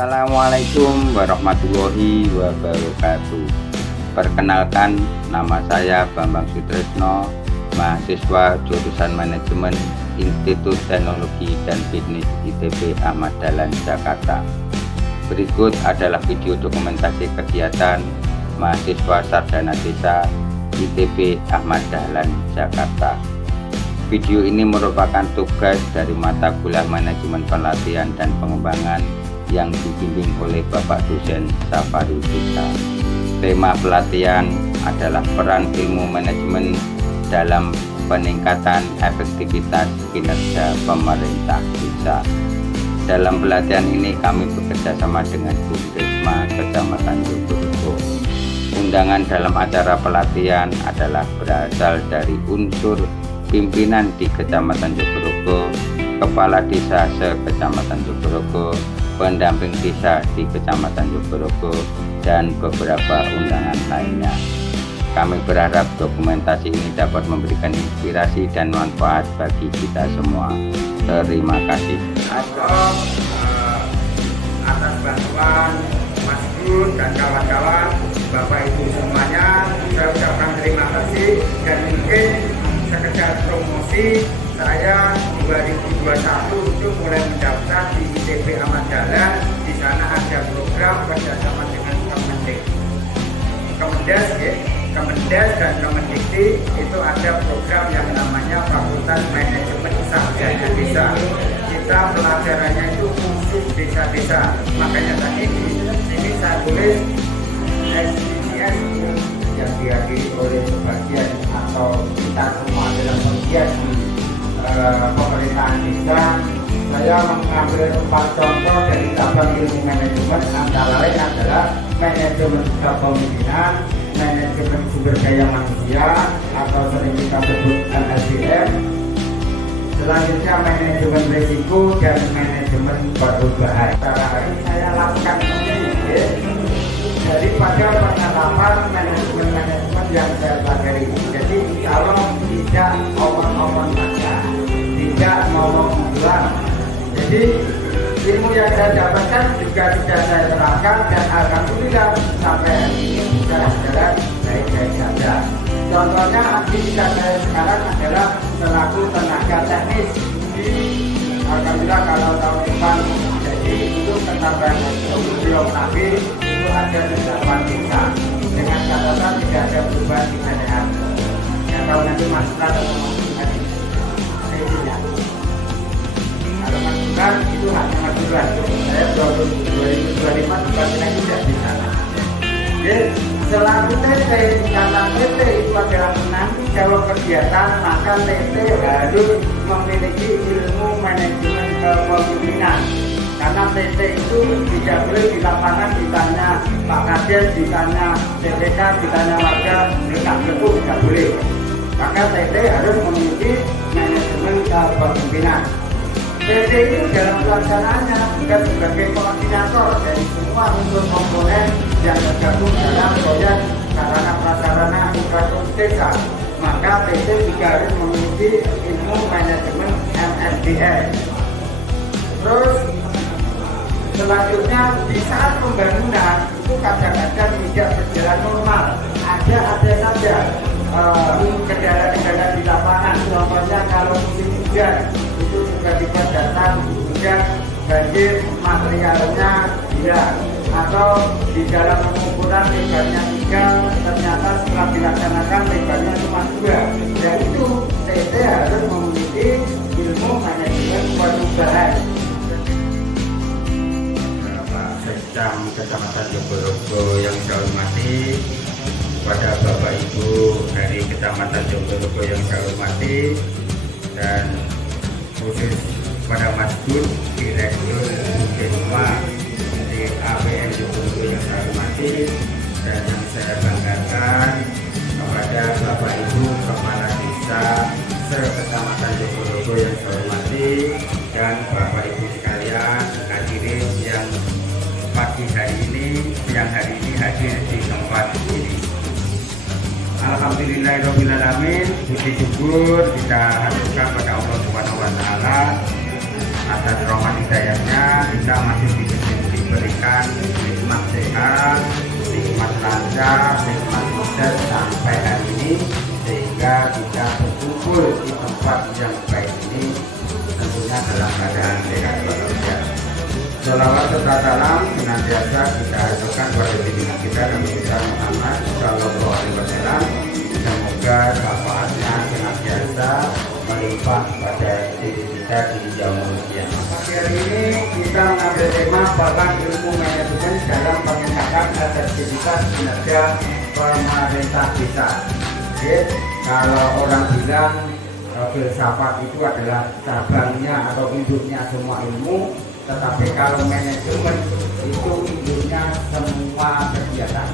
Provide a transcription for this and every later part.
Assalamualaikum warahmatullahi wabarakatuh. Perkenalkan, nama saya Bambang Sutrisno, mahasiswa jurusan Manajemen Institut Teknologi dan Bisnis ITB Ahmad Dahlan Jakarta. Berikut adalah video dokumentasi kegiatan mahasiswa Sarjana Desa ITB Ahmad Dahlan Jakarta. Video ini merupakan tugas dari mata kuliah Manajemen Pelatihan dan Pengembangan yang dibimbing oleh Bapak Dosen Safari Desa. Tema pelatihan adalah peran ilmu manajemen dalam peningkatan efektivitas kinerja pemerintah desa. Dalam pelatihan ini kami bekerja sama dengan Puskesmas Kecamatan Jogorogo. Undangan dalam acara pelatihan adalah berasal dari unsur pimpinan di Kecamatan Jogorogo, Kepala Desa se-Kecamatan Jogorogo, pendamping desa di Kecamatan Jogorogo, dan beberapa undangan lainnya. Kami berharap dokumentasi ini dapat memberikan inspirasi dan manfaat bagi kita semua. Terima kasih. Atas bantuan Mas Gun dan kawan-kawan, Bapak Ibu semuanya, saya ucapkan terima kasih. Dan mungkin sekedar promosi, saya 2021 itu mulai mendaftar di ITB Ahmad Dahlan. Di sana ada program kerjasama dengan Kemendes dan Kemendikti. Itu ada program yang namanya Fakultas Manajemen Sarjana Desa. Kita pelajarannya itu khusus desa-desa. Makanya tadi di sini saya tulis SDGs yang dihadiri oleh sebagian atau kita semua adalah bagian di pemerintahan desa. Saya mengambil 4 contoh dari cabang ilmu manajemen, antara lain adalah manajemen kepemimpinan, manajemen sumber daya manusia atau sering kita sebut MSDM. Selanjutnya manajemen risiko dan manajemen perubahan. Sekarang ini saya lakukan ini daripada pengalaman manajemen yang saya pelajari. Jadi kalau tidak omong-omong saja, tidak ngomong bilang. Jadi ilmu yang saya dapatkan juga sudah saya terapkan dan alhamdulillah sampai hari ini sudah jalan baik-baik saja. Contohnya aktivitas saya sekarang adalah selaku tenaga teknis di alhamdulillah kalau tahun depan jadi itu penambahan geografi itu ada 8 desa dengan catatan tidak ada perubahan di KDA. Yang tahu nanti masalah atau masukan kalau masukan itu hanya masukan. Saya 2025 bukan tidak di sana. Jadi selaku TT, karena TT itu adalah menanggung jawab kegiatan, maka TT harus memiliki ilmu manajemen kepemimpinan. Karena TT itu tidak boleh di lapangan ditanya Pak Kades, ditanya TTK, ditanya warga, tidak betul, tidak boleh. Maka TT harus memiliki manajemen kepemimpinan. TT itu dalam pelaksanaannya juga sebagai koordinator dari semua unsur komponen yang tergabung dalam proyek sarana prasarana infrastruktur desa. Maka TT juga harus memiliki ilmu manajemen MSDM. Terus selanjutnya di saat pembangunan itu kadang-kadang tidak berjalan normal. Ada saja kendala-kendala di lapangan. Contohnya kalau musim hujan itu juga tidak datang hujan, banjir, materialnya hilang. Atau di dalam pengukuran lebarnya 3, ternyata setelah dilaksanakan lebarnya cuma 2. Dan itu TT harus memiliki ilmu manajemen perubahan. Sekcam Kecamatan Jogorogo yang saya hormati, kepada Bapak Ibu dari Kecamatan Jogorogo yang saya hormati, dan khusus pada Mas Gun, Direktur Puskesmas di APN Jogorogo yang saya hormati, dan yang saya banggakan kepada Bapak Ibu Kepala Desa se-Kecamatan Jogorogo yang saya hormati, dan Bapak Ibu sekalian hadirin yang pagi hari ini, siang hari ini hadir di tempat ini. Alhamdulillahirobbilalamin, puji syukur kita haturkan pada Allah Subhanahu wa Ta'ala atas rahmat hidayahnya kita masih diberi mereka nikmat proses sampai hari ini, sehingga kita berkumpul di tempat yang baik ini tentunya dalam keadaan sehat walafiat. Sholawat serta salam senantiasa kita aturkan kepada junjungan kita Nabi kita Muhammad Sallallahu Alaihi Wasallam. Semoga syafaatnya senantiasa melimpah pada diri kita di yaumul qiyamah. Pagi hari ini kita mengambil tema babak ilmu manajemen dalam peningkatan efektivitas kinerja pemerintah desa. Oke, kalau orang bilang filsafat itu adalah cabangnya atau induknya semua ilmu, tetapi kalau manajemen itu induknya semua kegiatan.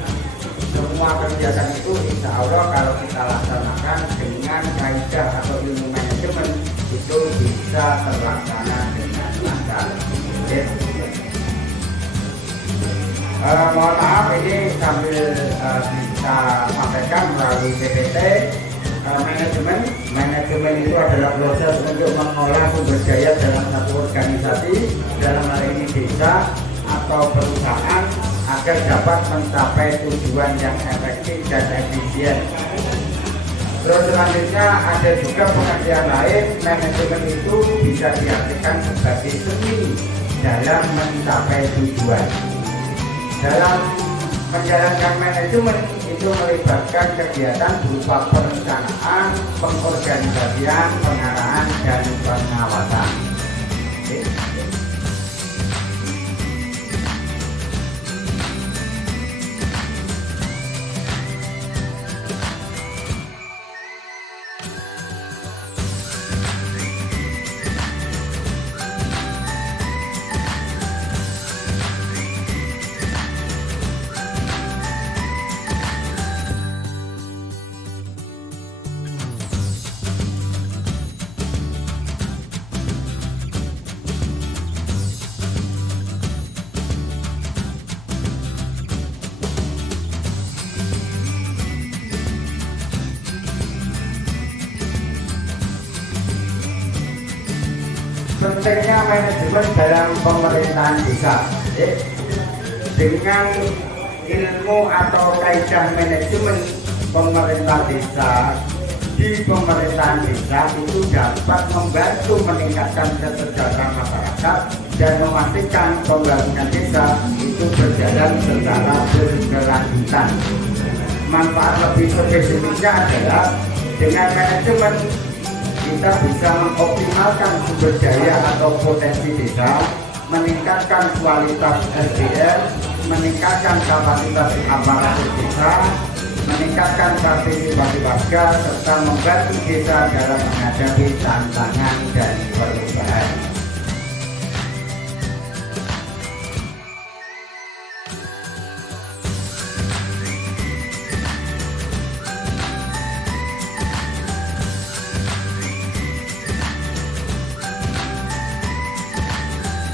Semua kegiatan itu insya Allah kalau kita laksanakan dengan kaidah atau ilmu manajemen itu bisa terlaksana dengan lancar. Mohon maaf ini sambil kita sampaikan melalui PPT. Manajemen itu adalah proses untuk mengolah sumber daya dalam satu organisasi, dalam hal ini desa atau perusahaan, agar dapat mencapai tujuan yang efektif dan efisien. Terus selanjutnya ada juga pengertian lain, manajemen itu bisa diartikan sebagai seni dalam mencapai tujuan. Dalam menjalankan manajemen itu melibatkan kegiatan berupa perencanaan, pengorganisasian, pengarahan, dan pengawasan. Pentingnya manajemen dalam pemerintahan desa. Dengan ilmu atau kaidah manajemen pemerintah desa, di pemerintahan desa itu dapat membantu meningkatkan kesejahteraan masyarakat dan memastikan pembangunan desa itu berjalan secara berkelanjutan. Manfaat lebih spesifiknya adalah dengan manajemen kita bisa mengoptimalkan sumber daya atau potensi desa, meningkatkan kualitas SDM, meningkatkan kapasitas aparatur desa, meningkatkan partisipasi warga, serta membantu desa dalam menghadapi tantangan dan perubahan.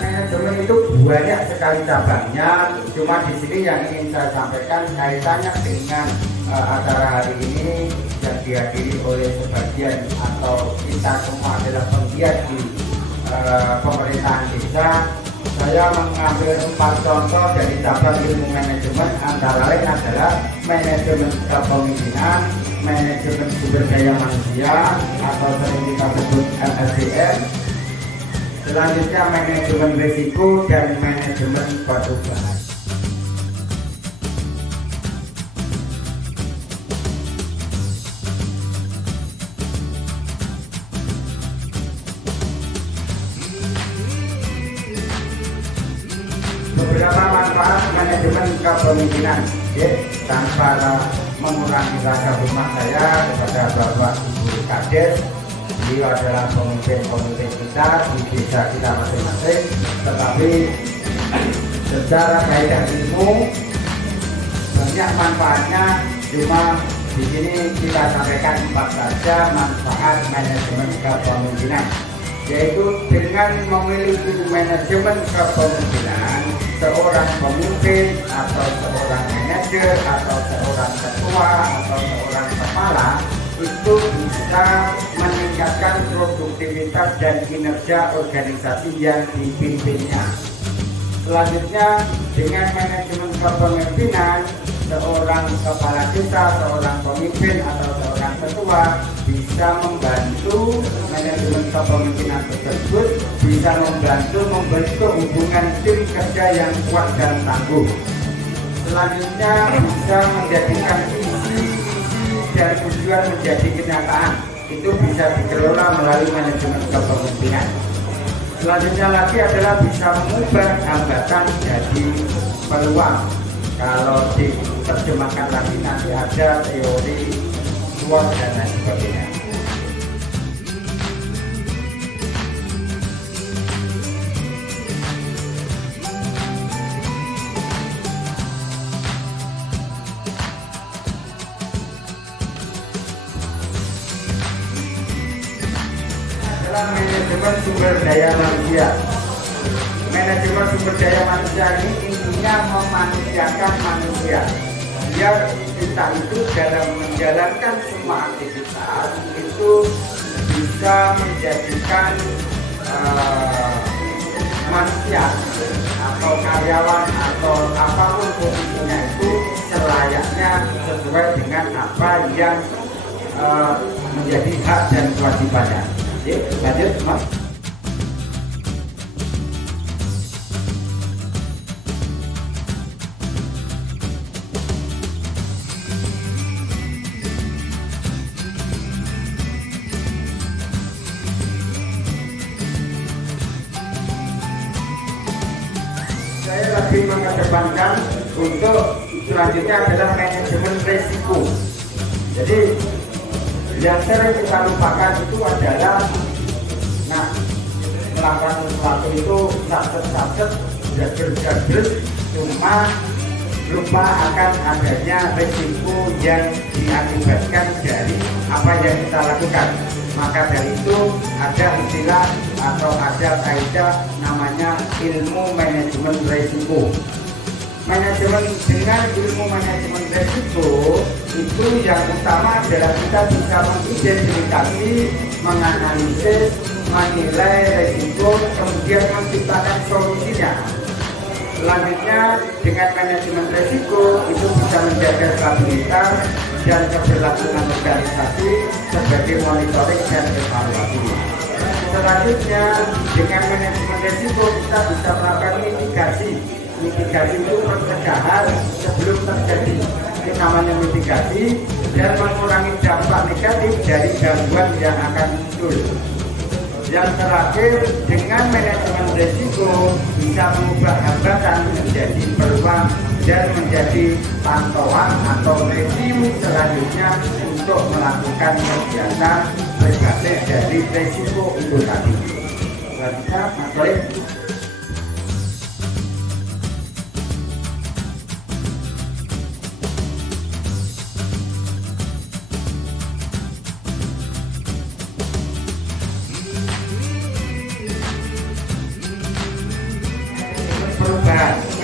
Manajemen itu banyak sekali cabangnya, cuma di sini yang ingin saya sampaikan kaitannya dengan acara hari ini yang dihadiri oleh sebagian atau kita semua adalah penggiat di pemerintahan desa. Saya mengambil 4 contoh dari cabang ilmu manajemen, antara lain adalah manajemen kepemimpinan, manajemen sumber daya manusia atau sering kita sebut MSDM. Selanjutnya manajemen risiko dan manajemen perubahan. Beberapa manfaat manajemen kepemimpinan, tanpa mengurangi rasa hormat saya kepada Bapak Ibu Kades. Beliau adalah pemimpin-pemimpin kita di desa kita masing-masing, tetapi secara kaidah ilmu banyak manfaatnya, cuma di sini kita sampaikan 4 saja manfaat manajemen kepemimpinan, yaitu dengan memiliki manajemen kepemimpinan, seorang pemimpin atau seorang manajer atau seorang ketua atau seorang kepala itu bisa meningkatkan produktivitas dan kinerja organisasi yang dipimpinnya. Selanjutnya, dengan manajemen kepemimpinan, seorang kepala desa, seorang pemimpin atau seorang ketua bisa membantu manajemen kepemimpinan tersebut, bisa membantu membentuk hubungan tim kerja yang kuat dan tangguh. Selanjutnya bisa menjadikan visi dan tujuan menjadi kenyataan. Itu bisa dikelola melalui manajemen kepemimpinan. Selanjutnya lagi adalah bisa mengubah hambatan jadi peluang. Kalau diterjemahkan lagi nanti ada teori SWOT dan lain sebagainya. Manajemen sumber daya manusia. Manajemen sumber daya manusia ini intinya memanusiakan manusia, biar kita itu dalam menjalankan semua aktivitas itu bisa menjadikan manusia atau karyawan atau apapun posisinya itu selayaknya sesuai dengan apa yang menjadi hak dan kewajibannya. Lanjut, Mas. Saya lagi mengedepankan untuk selanjutnya adalah manajemen risiko. Jadi yang sering kita lupakan itu adalah melakukan sesuatu itu sacet-sacet, jager-jager, cuma lupa akan adanya risiko yang diakibatkan dari apa yang kita lakukan. Maka dari itu ada istilah atau ada kaidah namanya ilmu manajemen risiko. Manajemen dengan ilmu manajemen risiko itu yang utama adalah kita bisa mengidentifikasi, menganalisis, menilai risiko, kemudian menciptakan solusinya. Selanjutnya dengan manajemen risiko itu bisa menjaga stabilitas dan keberlangsungan organisasi sebagai monitoring dan evaluasi. Selanjutnya dengan manajemen risiko kita bisa melakukan mitigasi. Mitigasi itu pencegahan sebelum terjadi. Ini namanya mitigasi dan mengurangi dampak negatif dari gangguan yang akan muncul. Yang terakhir, dengan manajemen risiko bisa mengubah hambatan menjadi peluang dan menjadi pantauan atau review selanjutnya untuk melakukan kegiatan berbasis dari risiko itu tadi. Selanjutnya, Mas Baik.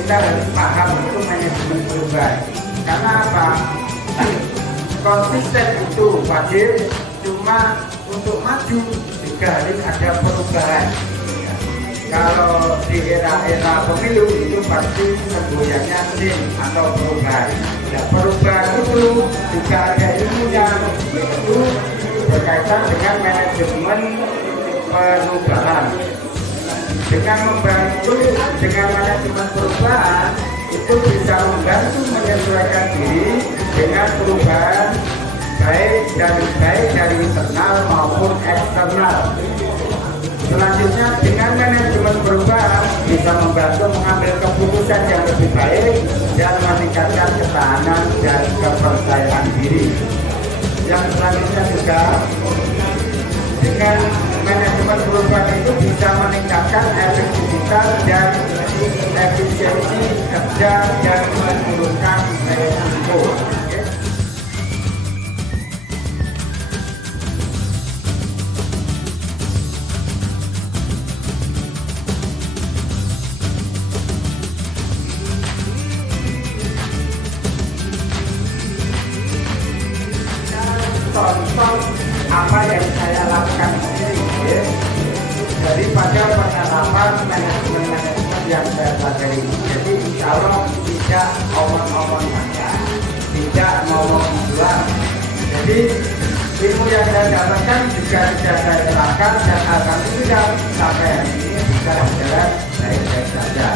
Kita harus paham itu manajemen perubahan. Karena apa? Konsisten itu wajib, cuma untuk maju juga harus ada perubahan. Kalau di era-era pemilu itu pasti semboyannya mesin atau perubahan. Nah, perubahan itu juga ada ilmunya, yaitu berkaitan dengan manajemen perubahan. Dengan membantu dengan manajemen perubahan itu bisa membantu menyesuaikan diri dengan perubahan baik dari internal maupun eksternal. Selanjutnya dengan manajemen perubahan bisa membantu mengambil keputusan yang lebih baik dan meningkatkan ketahanan dan kepercayaan diri. Yang selanjutnya juga dengan manajemen perubahan itu bisa meningkatkan efektivitas dan efisiensi kerja dan menurunkan risiko. Contoh apa yang saya lakukan sendiri daripada pengalaman manajemen yang saya pelajari. Jadi insya Allah tidak omong-omong saja. Jadi ilmu yang saya dapatkan juga tidak saya terangkan dan alhamdulillah sampai hari ini bisa berjalan baik-baik saja.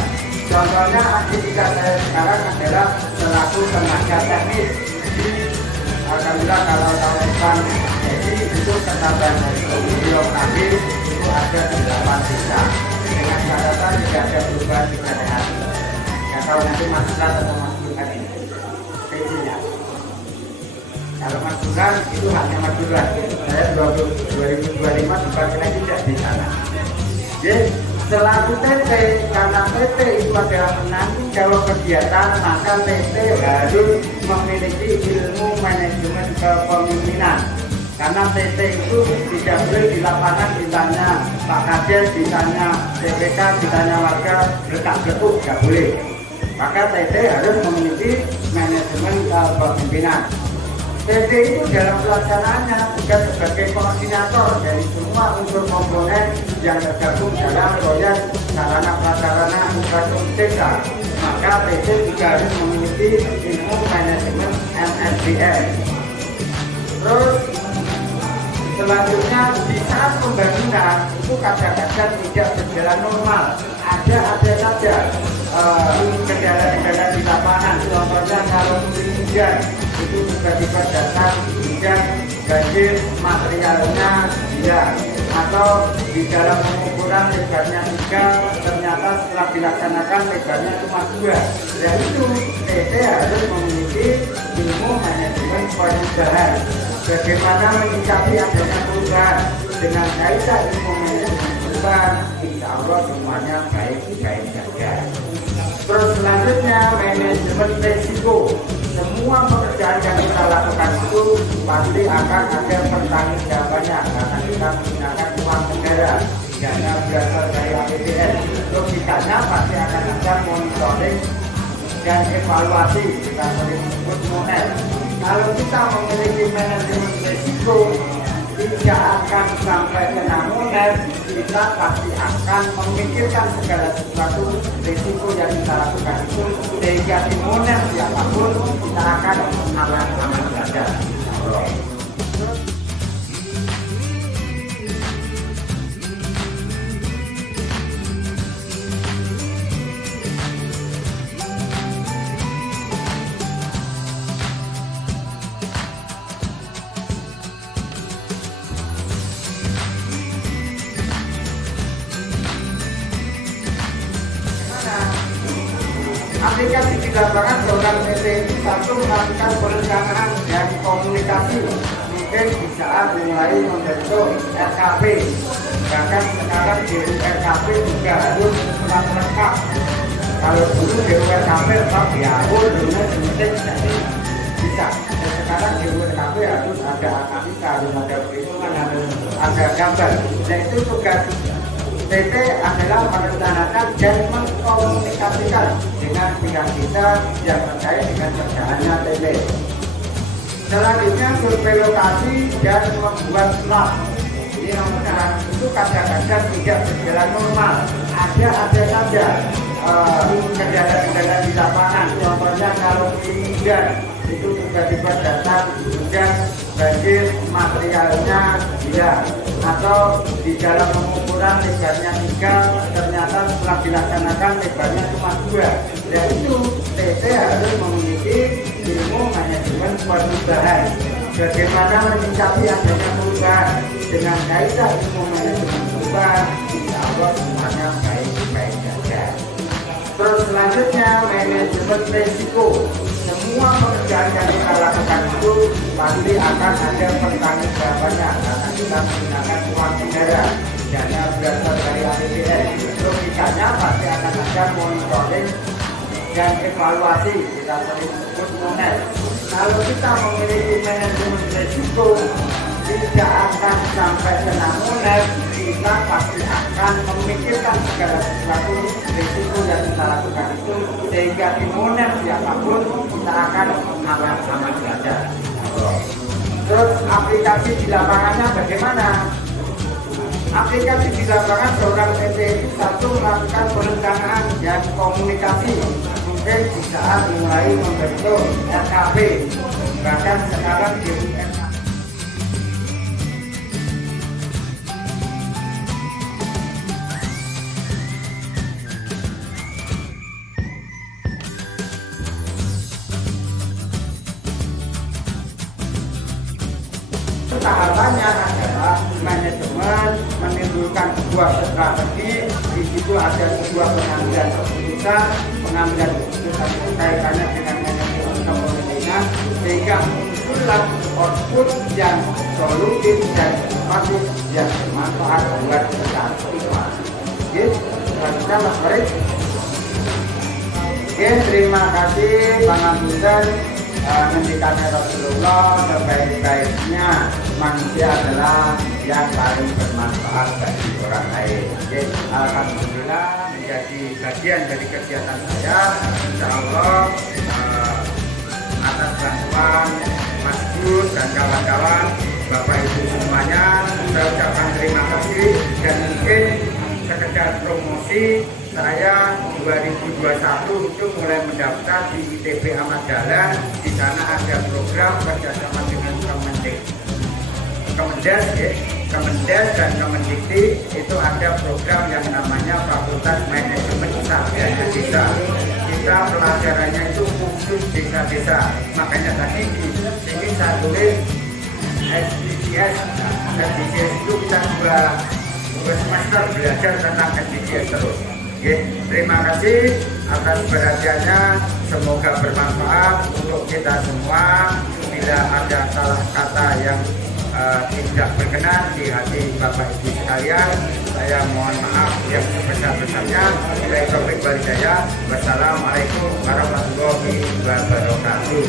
Contohnya aktivitas saya sekarang adalah selaku tenaga teknis. Alhamdulillah kalau tahun depan jadi itu ketambahan dari birokrasi itu ada 8 desa dengan catatan tidak ada perubahan di keadaan. Ya kalau nanti masalah atau masukan ini kecilnya. Kalau masukan itu hanya masukan. Saya 2025 sebagai lagi tidak di sana. Jadi selaku TT, karena TT itu adalah menanggung jawab kegiatan, maka TT harus memiliki ilmu manajemen kepemimpinan. Karena TT itu tidak boleh di lapangan ditanya Pak Kades, ditanya PPK, ditanya warga, letak-letuk, tidak boleh. Maka TT harus memiliki manajemen kepemimpinan. TT itu dalam pelaksanaannya juga sebagai koordinator dari semua unsur komponen yang tergabung dalam proyek sarana prasarana infrastruktur desa. Maka TT juga harus memiliki ilmu manajemen MSDM. Terus selanjutnya di saat pembangunan itu kadang-kadang tidak berjalan normal. Ada saja kendala-kendala di lapangan. Contohnya kalau musim hujan itu tiba-tiba datang hujan banjir materialnya hilang, atau di dalam pengukuran lebarnya 3 ternyata setelah dilaksanakan lebarnya cuma 2. Dan itu TT harus memiliki ilmu manajemen perubahan. Bagaimana menyikapi adanya perubahan dengan kaitan ilmu manajemen perubahan, insya Allah semuanya baik-baik saja. Terus selanjutnya manajemen risiko. Semua pekerjaan yang kita lakukan itu pasti akan ada pertanggungjawabannya karena kita menggunakan uang negara, dana berasal dari APBN. Logikanya pasti akan ada monitoring dan evaluasi, kita sering sebut MONET. Kalau kita memiliki manajemen risiko, tidak akan sampai kena MONET, kita pasti akan memikirkan segala sesuatu risiko yang kita lakukan itu sehingga di MONET siapapun kita akan aman-aman saja. Aplikasi di lapangan seorang PT satu melakukan perencanaan dan komunikasi mungkin di saat mulai membentuk RKP. Bahkan sekarang di RKP juga harus lengkap. Kalau dulu di RKP tetap diatur dengan penting jadi bisa. Dan sekarang di RKP harus ada analisa, harus ada perhitungan, harus ada gambar. Dan itu tugas PT adalah merencanakan dan mengkomunikasikan dengan pihak kita yang terkait dengan kerjaannya PT. Selanjutnya survei lokasi dan membuat map. Ini nomor itu kadang-kadang tidak berjalan normal. Ada saja kendala-kendala di lapangan. Contohnya kalau hujan itu tiba-tiba datang hujan banjir materialnya hilang, atau di dalam pengukuran lebarnya 3 ternyata setelah dilaksanakan lebarnya cuma 2. Dan itu TT harus memiliki ilmu manajemen perubahan. Bagaimana menyikapi adanya perubahan dengan kaitan ilmu manajemen perubahan, insya Allah semuanya baik-baik saja. Terus selanjutnya manajemen risiko. Semua pekerjaan yang kita lakukan itu pasti akan ada pertanggungjawabannya karena kita menggunakan uang negara, dana berasal dari APBN. Logikanya pasti akan ada monitoring dan evaluasi, kita sering sebut MONET. Kalau kita memiliki manajemen risiko, tidak akan sampai kena MONET, kita pasti akan memikirkan segala sesuatu risiko yang kita lakukan itu sehingga di MONET siapapun kita akan aman-aman saja. Terus aplikasi di lapangannya bagaimana? Aplikasi di lapangan seorang PT satu melakukan perencanaan dan komunikasi mungkin di saat mulai membentuk RKP. Bahkan sekarang di RKP Intinya adalah manajemen menimbulkan sebuah strategi, di situ ada sebuah pengambilan keputusan itu kaitannya dengan manajemen kepemimpinan, sehingga muncullah output yang solutif dan simpatis yang bermanfaat buat kita semua. Oke, Mas Farid. Oke, terima kasih Bang Abdul. Ngendikannya Rasulullah, sebaik-baiknya manusia adalah yang paling bermanfaat bagi orang lain. Oke, alhamdulillah menjadi bagian dari kegiatan saya. Insya Allah atas bantuan Mas Gus dan kawan-kawan, Bapak Ibu semuanya, saya ucapkan terima kasih. Dan mungkin sekedar promosi, saya 2021 itu mulai mendaftar di ITB Ahmad Dahlan. Di sana ada program kerjasama dengan Kemendes dan Kemendikti. Itu ada program yang namanya Fakultas Manajemen Sarjana Desa. Kita pelajarannya itu khusus desa-desa. Makanya tadi di sini saya tulis SDGs. SDGs itu kita dua semester belajar tentang SDGs terus. Oke, terima kasih atas perhatiannya. Semoga bermanfaat untuk kita semua. Bila ada salah kata yang tidak berkenan di hati Bapak Ibu sekalian, saya mohon maaf yang sebesar-besarnya. Bila topik balik saya, wassalamualaikum warahmatullahi wabarakatuh.